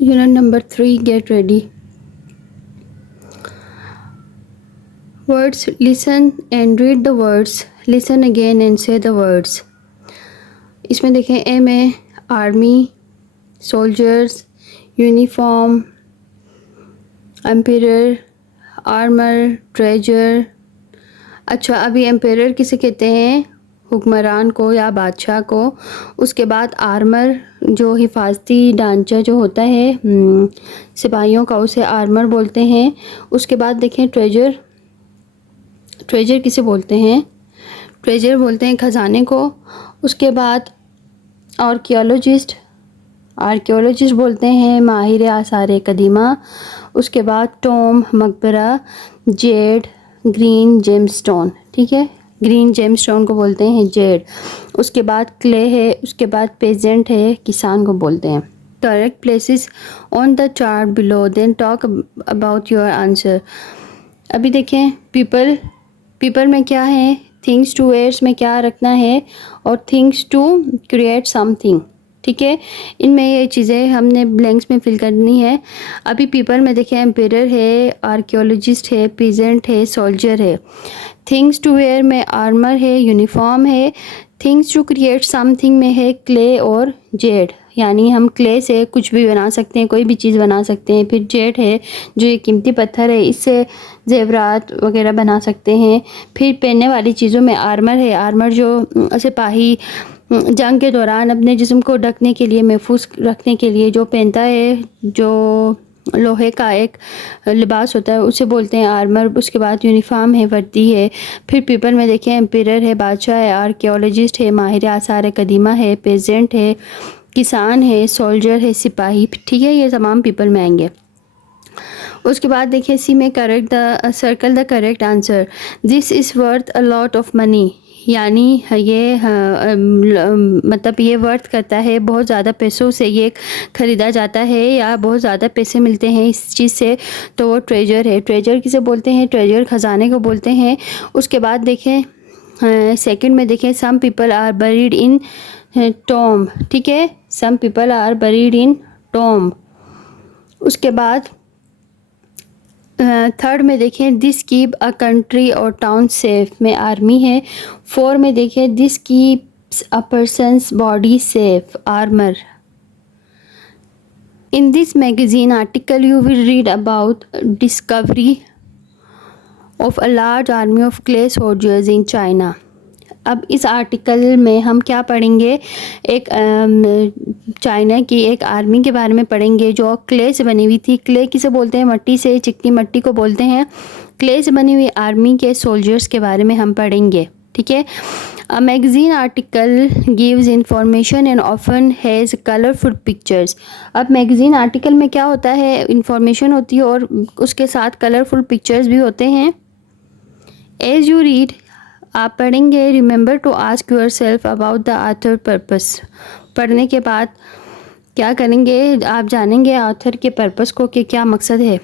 Unit number 3, get ready. Words, listen and read the words. Listen again and say the words. इसमें देखें ए में army, soldiers, uniform, emperor, armour, treasure. अच्छा, अभी emperor किसे कहते हैं? हुक्मरान को या बादशाह को। उसके बाद आर्मर जो हिफाजती ढांचा जो होता है सिपाहियों का, उसे आर्मर बोलते हैं। उसके बाद देखें ट्रेजर। ट्रेजर किसे बोलते हैं? ट्रेजर बोलते हैं खजाने को। उसके बाद आर्कियोलॉजिस्ट। आर्कियोलॉजिस्ट बोलते हैं माहिर आसार कदीमा। उसके बाद टॉम मकबरा, जेड, ग्रीन जेमस्टोन। ठीक है, ग्रीन जेमस्टोन को बोलते हैं जेड। उसके बाद क्ले है। उसके बाद पेजेंट है, किसान को बोलते हैं। Correct places on the chart below, then talk about your answer. अभी देखें पीपल। पीपल में क्या है? थिंग्स टू वेयर्स में क्या रखना है, और थिंग्स टू क्रिएट समथिंग। ठीक है, इनमें ये चीज़ें हमने ब्लैंक्स में फिल करनी है। अभी पीपल में देखें एम्परर है, आर्कियोलॉजिस्ट है, पीजेंट है, सोल्जर है। थिंग्स टू वेयर में आर्मर है, यूनिफॉर्म है। थिंग्स टू क्रिएट समथिंग में है क्ले और जेड, यानी हम क्ले से कुछ भी बना सकते हैं, कोई भी चीज़ बना सकते हैं। फिर जेड है जो ये कीमती पत्थर है, इससे जेवरात वगैरह बना सकते हैं। फिर पहनने वाली चीज़ों में आर्मर है। आर्मर जो सिपाही जंग के दौरान अपने जिस्म को ढकने के लिए, महफूज रखने के लिए जो पहनता है, जो लोहे का एक लिबास होता है, उसे बोलते हैं आर्मर। उसके बाद यूनिफॉर्म है, वर्दी है। फिर पीपल में देखें एम्परर है, बादशाह है, आर्कियोलॉजिस्ट है, माहिर आसार कदीमा है, पेजेंट है, किसान है, सोल्जर है, सिपाही। ठीक है, ये तमाम पीपल में आएंगे। उसके बाद देखिए सी में correct the circle the correct answer. This is worth a lot of money, यानी ये मतलब ये वर्थ करता है, बहुत ज़्यादा पैसों से ये ख़रीदा जाता है या बहुत ज़्यादा पैसे मिलते हैं इस चीज़ से, तो वो ट्रेजर है। ट्रेजर किसे बोलते हैं? ट्रेजर खजाने को बोलते हैं। उसके बाद देखें सेकंड में देखें some people are buried in tomb. ठीक है, some people are buried in tomb. उसके बाद थर्ड में देखें दिस कीप अ कंट्री और टाउन सेफ में आर्मी है। 4 में देखें this keeps a person's body safe, armour. In this magazine article you will read about discovery of a large army of clay soldiers in China. अब इस article में हम क्या पढ़ेंगे? एक चाइना की एक आर्मी के बारे में पढ़ेंगे जो क्ले से बनी हुई थी। क्ले किसे बोलते हैं? मट्टी से, चिकनी मट्टी को बोलते हैं। क्ले से बनी हुई आर्मी के सोल्जर्स के बारे में हम पढ़ेंगे। ठीक है, a magazine article gives information and often has colourful pictures. अब मैगजीन आर्टिकल में क्या होता है? इंफॉर्मेशन होती है और उसके साथ कलरफुल पिक्चर्स भी होते हैं। एज यू रीड, आप पढ़ेंगे, remember to ask yourself about the author purpose. पढ़ने के बाद क्या करेंगे? आप जानेंगे आथर के पर्पस को कि क्या मकसद है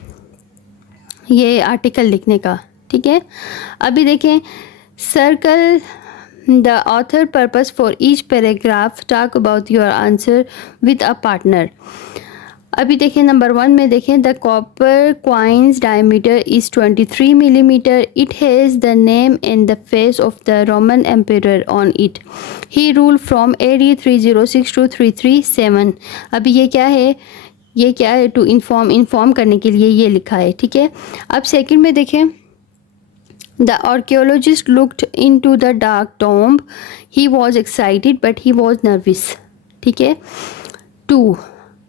ये आर्टिकल लिखने का। ठीक है, अभी देखें circle the author purpose for each paragraph, talk about your answer with a partner. अभी देखें नंबर 1 में देखें the copper coins diameter is 23 millimetre. It has the name and the face of the Roman emperor on it. He rule from AD 306 to 337। अभी ये क्या है? ये क्या है? टू इन्फॉर्म करने के लिए ये लिखा है। ठीक है, अब सेकंड में देखें the archaeologist looked into the dark tomb. He was excited but he was nervous. ठीक है, 2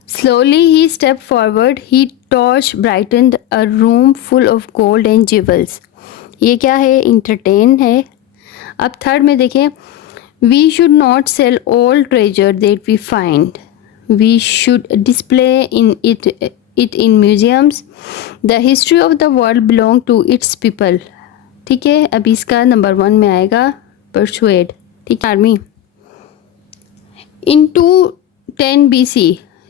Slowly he stepped forward. He torch brightened a room full of gold and jewels. ये क्या है? Entertain है। अब third में देखें We should not sell all treasure that we find. We should display it in museums. The history of the world belong to its people. ठीक है, अब इसका नंबर 1 में आएगा persuade। ठीक है, आर्मी। In 210 BC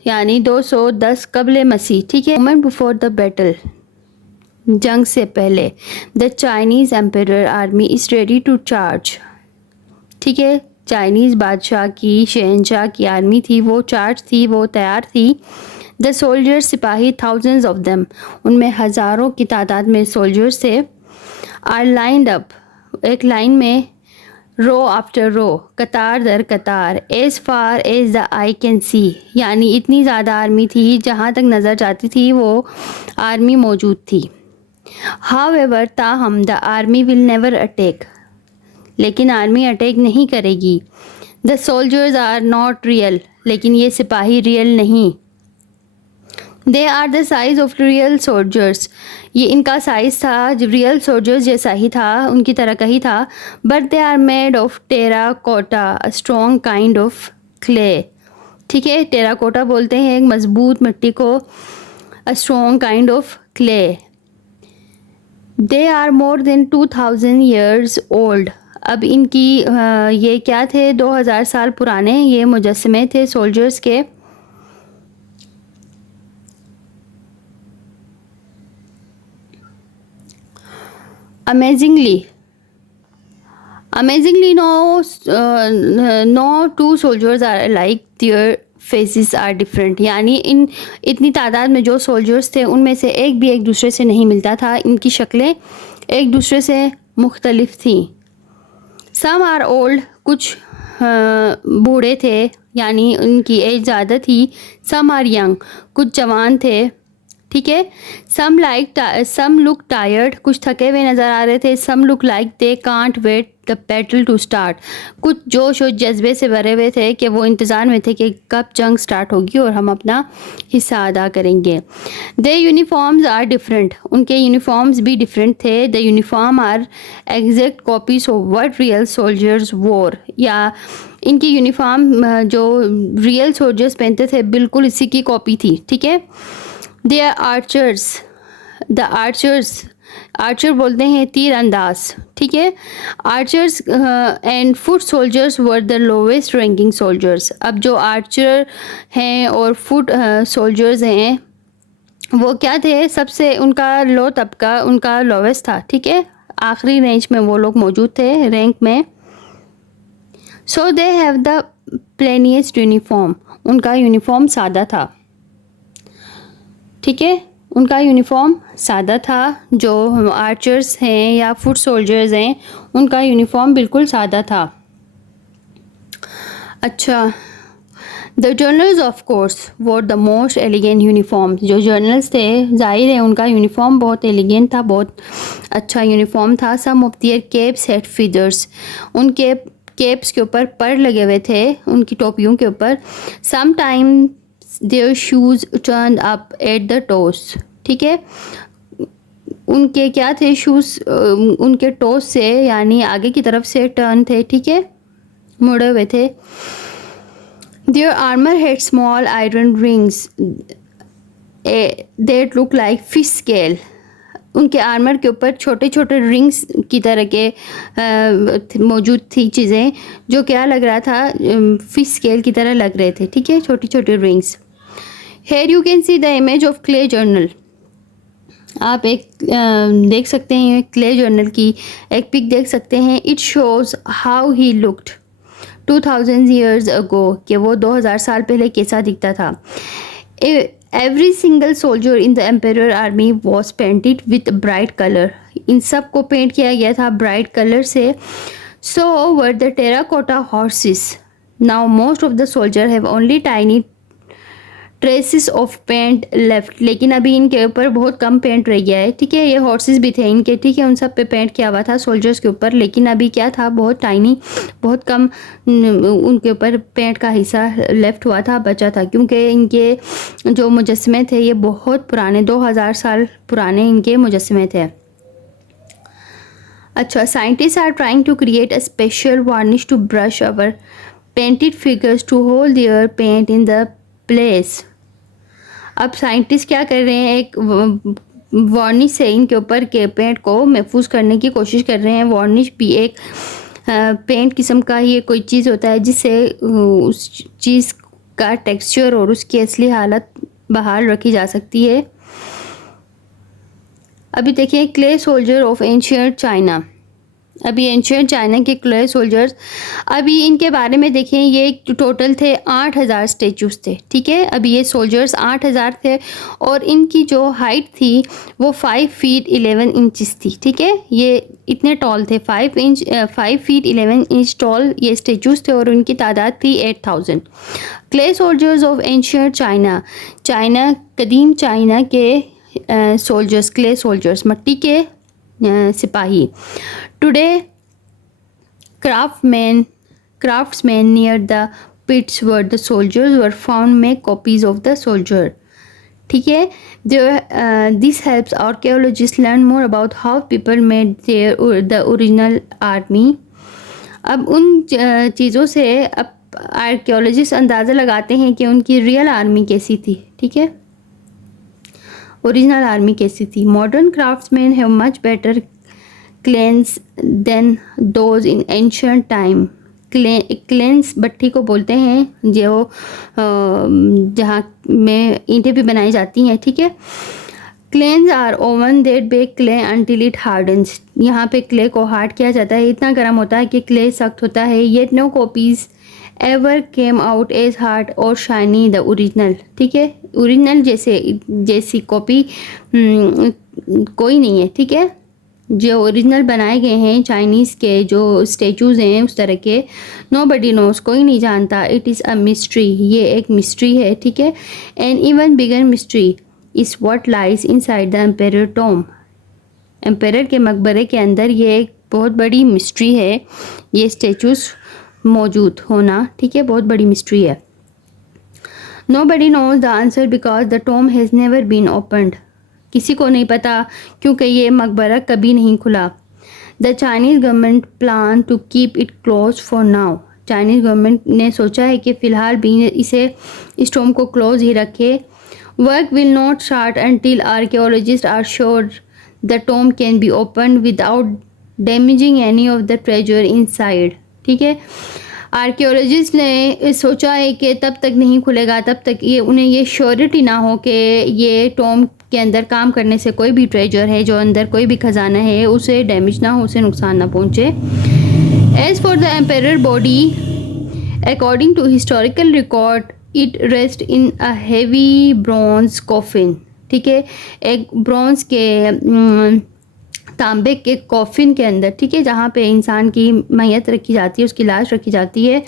यानी 210 कबले मसीह। ठीक है, मोमेंट बिफोर द बैटल, जंग से पहले, the Chinese emperor army is ready to charge. ठीक है, चाइनीज़ बादशाह की, शहंशाह की आर्मी थी, वो चार्ज थी, वो तैयार थी। द सोल्जर्स, सिपाही, थाउजेंड्स ऑफ देम, उनमें हज़ारों की तादाद में सोल्जर्स थे। आर लाइंड अप, एक लाइन में, रो आफ्टर रो, कतार दर कतार, as far as the eye can see, यानी इतनी ज़्यादा आर्मी थी, जहाँ तक नज़र जाती थी वो आर्मी मौजूद थी। हाउएवर, ताहम, the army will never attack, लेकिन आर्मी अटैक नहीं करेगी। The soldiers are not real, लेकिन ये सिपाही रियल नहीं। They are the size of real soldiers, ये इनका साइज था जब रियल सोल्जर्स जैसा ही था, उनकी तरह का ही था। But they are made of terracotta, a strong kind of clay. ठीक है, टेरा कोटा बोलते हैं एक मजबूत मिट्टी को, a strong kind of clay. They are more than 2000 years old, अब इनकी ये क्या थे, 2000 साल पुराने ये मुजस्समे थे सोल्जर्स के। Amazingly, no two soldiers are alike, their faces are different, यानी इतनी तादाद में जो सोल्जर्स थे उनमें से एक भी एक दूसरे से नहीं मिलता था, इनकी शक्लें एक दूसरे से मुख्तलिफ थी। सम आर ओल्ड, कुछ बूढ़े थे यानी उनकी एज ज़्यादा थी। सम आर यंग, कुछ जवान थे। ठीक है, सम लुक टायर्ड, कुछ थके हुए नज़र आ रहे थे। Some look like they can't wait the battle to start, कुछ जोश और जज्बे से भरे हुए थे कि वो इंतज़ार में थे कि कब जंग स्टार्ट होगी और हम अपना हिस्सा अदा करेंगे। दे यूनिफॉर्म्स आर डिफरेंट, उनके यूनिफॉर्म्स भी डिफरेंट थे। The uniform are exact copies of what real soldiers wore, या इनकी यूनिफॉर्म जो रियल सोल्जर्स पहनते थे बिल्कुल इसी की कॉपी थी। ठीक है, they are archers, the archer बोलते हैं तीर अंदाज। ठीक है, archers and foot soldiers were the lowest ranking soldiers, अब जो आर्चर हैं और फुट सोल्जर्स हैं वो क्या थे, सबसे उनका लो तबका उनका लोवेस्ट था। ठीक है, आखिरी रेंज में वो लोग मौजूद थे रैंक में। सो दे हैव द प्लेनिएस्ट यूनिफॉर्म, उनका यूनिफॉर्म सादा था। ठीक है, उनका यूनिफॉर्म सादा था। जो आर्चर्स हैं या फुट सोल्जर्स हैं उनका यूनिफॉर्म बिल्कुल सादा था। अच्छा, the generals of course war the most elegant uniform, जो जनरल्स थे जाहिर है उनका यूनिफॉर्म बहुत एलिगेंट था, बहुत अच्छा यूनिफॉर्म था। Some of their caps had feathers, उनके कैप्स के ऊपर पर लगे हुए थे, उनकी टोपियों के ऊपर। Some time their shoes turn up at the toes, ठीक है, उनके क्या थे शूज़, उनके टोस से यानी आगे की तरफ से टर्न थे। ठीक है, मुड़े हुए थे। Their armour had small iron rings that look like fish scale, उनके आर्मर के ऊपर छोटे छोटे रिंग्स की तरह के मौजूद थी चीज़ें, जो क्या लग रहा था फिश स्केल की तरह लग रहे थे। ठीक है, छोटी छोटी rings. Here you can see the image of clay general, आप एक देख सकते हैं क्ले जर्नल की एक पिक देख सकते हैं। It shows how he looked 2000 years ago, कि वो 2000 साल पहले कैसा दिखता था। Every single soldier in the emperor army was painted with bright colour, इन सब को पेंट किया गया था ब्राइट कलर से। So were the terracotta horses, now most of the soldier have only tiny traces of paint left, लेकिन अभी इनके ऊपर बहुत कम पेंट रह गया है। ठीक है, ये हॉर्सेस भी थे इनके, ठीक है, उन सब पे पेंट किया हुआ था सोल्जर्स के ऊपर, लेकिन अभी क्या था बहुत टाइनी, बहुत कम उनके ऊपर पेंट का हिस्सा लेफ्ट हुआ था, बचा था, क्योंकि इनके जो मुजस्समे थे ये बहुत पुराने 2000 साल पुराने इनके मुजस्समे थे। अच्छा, scientist are trying to create a special varnish to brush our painted figures to hold their paint in the place. अब साइंटिस्ट क्या कर रहे हैं, एक वार्निश से इनके ऊपर के पेंट को महफूज करने की कोशिश कर रहे हैं। वार्निश भी एक पेंट किस्म का ही कोई चीज़ होता है जिससे उस चीज़ का टेक्सचर और उसकी असली हालत बहाल रखी जा सकती है। अभी देखिए, clay soldier of ancient China, अभी एंशियंट चाइना के क्ले सोल्जर्स, अभी इनके बारे में देखें, ये टोटल थे 8,000 स्टेचूज थे, ठीक है। अभी ये सोल्जर्स 8,000 थे और इनकी जो हाइट थी वो 5 फीट 11 इंचेस थी, ठीक है। ये इतने टॉल थे, 5 फीट 11 इंच टॉल ये स्टेचूज थे और उनकी तादाद थी 8,000। Clay soldiers of ancient China, China कदीम चाइना के सोल्जर्स, क्ले सोल्जर्स मट्टी के सिपाही। Today craftsmen near the pits where the soldiers were found make copies of the soldier, ठीक है। This helps archaeologists learn more about how people made the original army। अब उन चीज़ों से अब आर्कियोलॉजिस्ट अंदाज़ा लगाते हैं कि उनकी रियल आर्मी कैसी थी, ठीक है, ओरिजिनल आर्मी कैसी थी। Modern craftsmen have much better kilns than those in ancient time. Kilns भट्टी को बोलते हैं जो जहाँ में ईंटें भी बनाई जाती हैं, ठीक है। Kilns are oven that bake clay until it hardens. यहाँ पे क्ले को हार्ड किया जाता है, इतना गर्म होता है कि क्ले सख्त होता है। Yet no copies ever came out as hard और शाइनी द ओरिजिनल, ठीक है। ओरिजिनल जैसी कॉपी कोई नहीं है, ठीक है। जो ओरिजिनल बनाए गए हैं चाइनीज़ के जो स्टेचूज़ हैं उस तरह के, नो बडी नोस, कोई नहीं जानता। इट इज़ अ मिस्ट्री, ये एक मिस्ट्री है, ठीक है। And even bigger mystery is what lies inside the emperor Tom. Emperor के मकबरे के अंदर ये एक बहुत बड़ी मिस्ट्री है, ये स्टेचूज़ मौजूद होना, ठीक है, बहुत बड़ी मिस्ट्री है। Nobody knows the answer because the tomb has never been opened. किसी को नहीं पता क्योंकि ये मकबरा कभी नहीं खुला। The Chinese government plan to keep it close for now. Chinese government ने सोचा है कि फ़िलहाल भी इस टॉम को क्लोज ही रखे। Work will not start until archaeologist are sure the tomb can be open without damaging any of the treasure inside, ठीक है। आर्कियोलॉजिस्ट ने सोचा है कि तब तक नहीं खुलेगा तब तक उन्हें ये श्योरिटी ना हो कि ये टॉम के अंदर काम करने से कोई भी ट्रेजर है, जो अंदर कोई भी खजाना है, उसे डैमेज ना हो, उसे नुकसान ना पहुँचे। As for the emperor body, according to historical record, it rest in a heavy bronze coffin, ठीक है। एक ब्रॉन्ज के तांबे के कॉफिन के अंदर, ठीक है, जहाँ पे इंसान की मैयत रखी जाती है, उसकी लाश रखी जाती है,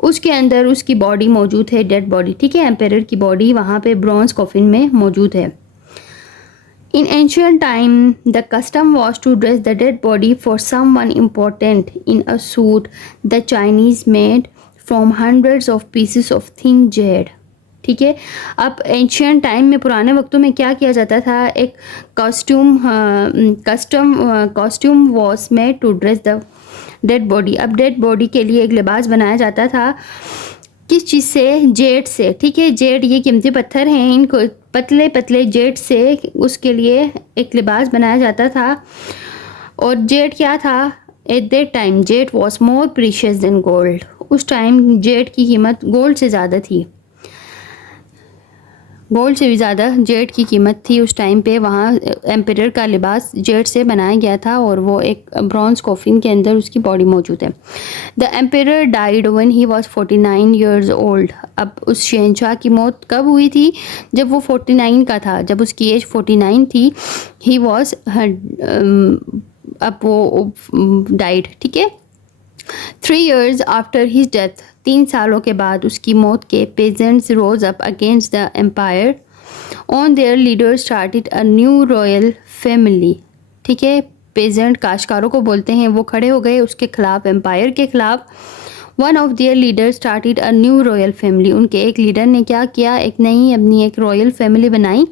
उसके अंदर उसकी बॉडी मौजूद है, डेड बॉडी, ठीक है। एम्पेरर की बॉडी वहाँ पे ब्रॉन्ज कॉफिन में मौजूद है। In ancient time, the custom was to dress the dead body for someone important in a suit the Chinese made from hundreds of pieces of thin jade, ठीक है। अब ancient time में, पुराने वक्तों में क्या किया जाता था, एक costume was made to dress the dead body. अब डेड बॉडी के लिए एक लिबास बनाया जाता था, किस चीज़ से, जेड से, ठीक है। जेड ये कीमती पत्थर हैं, इनको पतले पतले जेड से उसके लिए एक लिबास बनाया जाता था। और जेड क्या था, at that time jade was more precious than gold. उस टाइम जेड की कीमत गोल्ड से ज़्यादा थी, गोल्ड से भी ज़्यादा जेड की कीमत थी उस टाइम पे। वहाँ एम्पेरर का लिबास जेड से बनाया गया था और वो एक ब्रॉन्ज कॉफिन के अंदर उसकी बॉडी मौजूद है। The emperor died when he was 49 years old. अब उस शहंशाह की मौत कब हुई थी, जब वो 49 का था, जब उसकी एज 49 थी। ही वाज अब वो डाइड, ठीक है। 3 years आफ्टर हिज डेथ, 3 सालों के बाद उसकी मौत के, peasants rose up against the empire on their leader started a new royal family, ठीक है। पेजेंट काश्तकारों को बोलते हैं, वो खड़े हो गए उसके खिलाफ, एम्पायर के खिलाफ। One of their leader started a new royal family, उनके एक लीडर ने क्या किया, एक नई अपनी एक रॉयल फैमिली बनाई।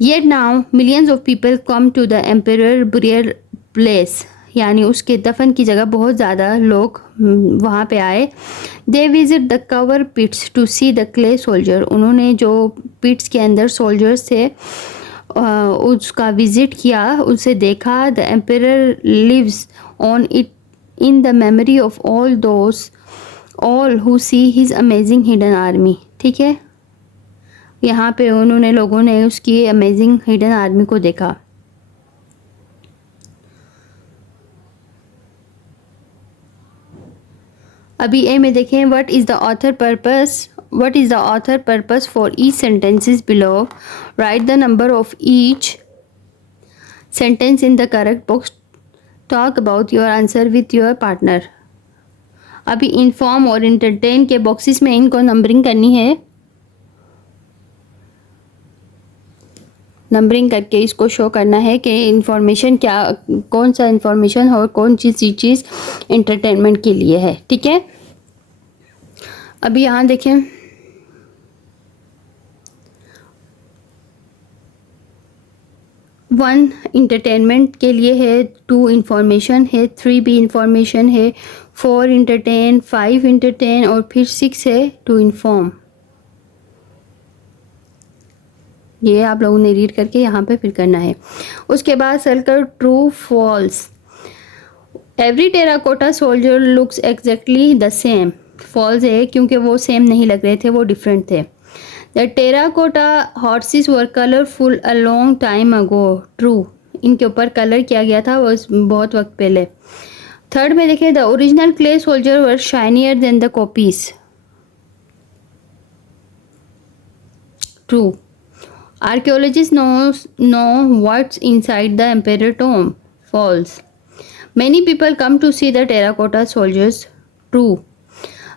Yet now millions of people come to the empire burial place, यानी उसके दफन की जगह बहुत ज़्यादा लोग वहाँ पे आए। They visit the covered pits to see the clay soldier, उन्होंने जो पिट्स के अंदर सोल्जर्स थे उसका विज़िट किया, उसे देखा। The emperor lives on it in the memory of all who see his amazing hidden army, ठीक है। यहाँ पे उन्होंने, लोगों ने उसकी अमेजिंग हिडन आर्मी को देखा। अभी ए में देखें, what is the author purpose for each sentences below, right the number of each sentence in the correct box, talk about your answer with your partner. अभी इन्फॉर्म और इंटरटेन के boxes में इनको नंबरिंग करनी है, नंबरिंग करके इसको show करना है कि इंफॉर्मेशन क्या, कौन सा इंफॉर्मेशन और कौन सी चीज़ इंटरटेनमेंट के लिए है। ठीक है, अभी यहाँ देखें, वन इंटरटेनमेंट के लिए है, टू इंफॉर्मेशन है, थ्री भी इंफॉर्मेशन है, फोर इंटरटेन, फाइव इंटरटेन और फिर सिक्स है टू इन्फॉर्म। ये आप लोगों ने रीड करके यहाँ पे फिल करना है। उसके बाद circle true false. Every terracotta soldier looks exactly the same. False है क्योंकि वो सेम नहीं लग रहे थे, वो डिफरेंट थे। The terracotta horses were colourful a long time ago. True, इनके ऊपर कलर किया गया था वो बहुत वक्त पहले। थर्ड में देखिए, the original clay soldier were shinier than the copies. True, archaeologists know what's inside the emperor tomb. False. Many people come to see the terracotta soldiers. True.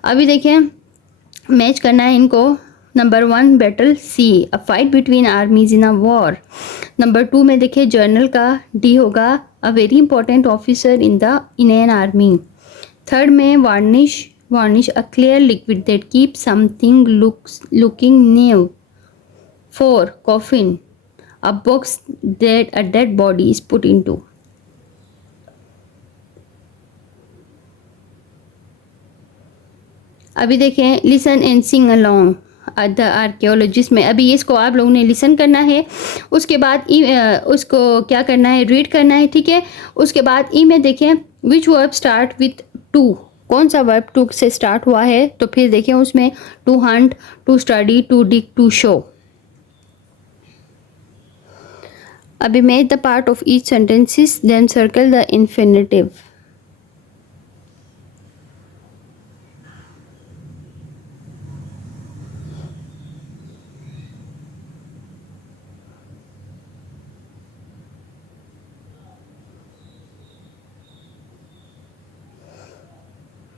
अभी देखें, मैच करना है इनको। Number one, battle C, a fight between armies in a war. Number two में देखिए, general का D होगा, a very important officer in an army. Third में varnish a clear liquid that keep something looking new. 4. Coffin, a box that a dead body is put into. अभी देखें, listen and sing along the archaeologist में। अभी इसको आप लोगों ने listen करना है, उसके बाद उसको क्या करना है, रीड करना है। ठीक है, उसके बाद ई में देखें, विच वर्ब स्टार्ट विथ टू, कौन सा वर्ब टू से स्टार्ट हुआ है। तो फिर देखें उसमें to hunt, to study, to dig, to show. अभी match the part of each sentences, then circle the infinitive.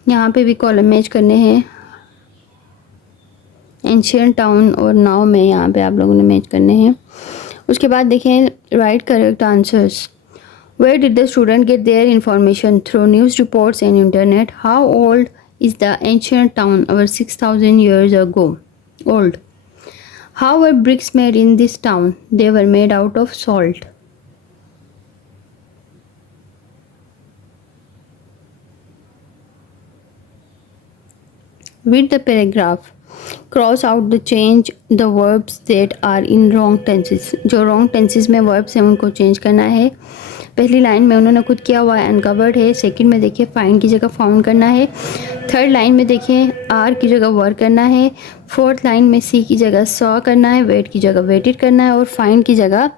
यहाँ पे भी कॉलम मैच करने हैं, एंशियंट टाउन और नाउ में यहाँ पे आप लोगों ने मैच करने हैं। उसके बाद देखें, write correct answers. Where did the student get their information? Through news reports and internet. How old is the ancient town? Over 6000 years ago. Old. How were bricks made in this town? They were made out of salt. Read the paragraph. Cross out the verbs that are in wrong tenses. जो wrong tenses में verbs हैं उनको change करना है। पहली line में उन्होंने खुद किया हुआ है, uncovered है। सेकंड में देखिए, find की जगह found करना है। थर्ड लाइन में देखिए, are की जगह were करना है। फोर्थ लाइन में see की जगह saw करना है, wait की जगह waited करना है और find की जगह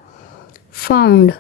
found।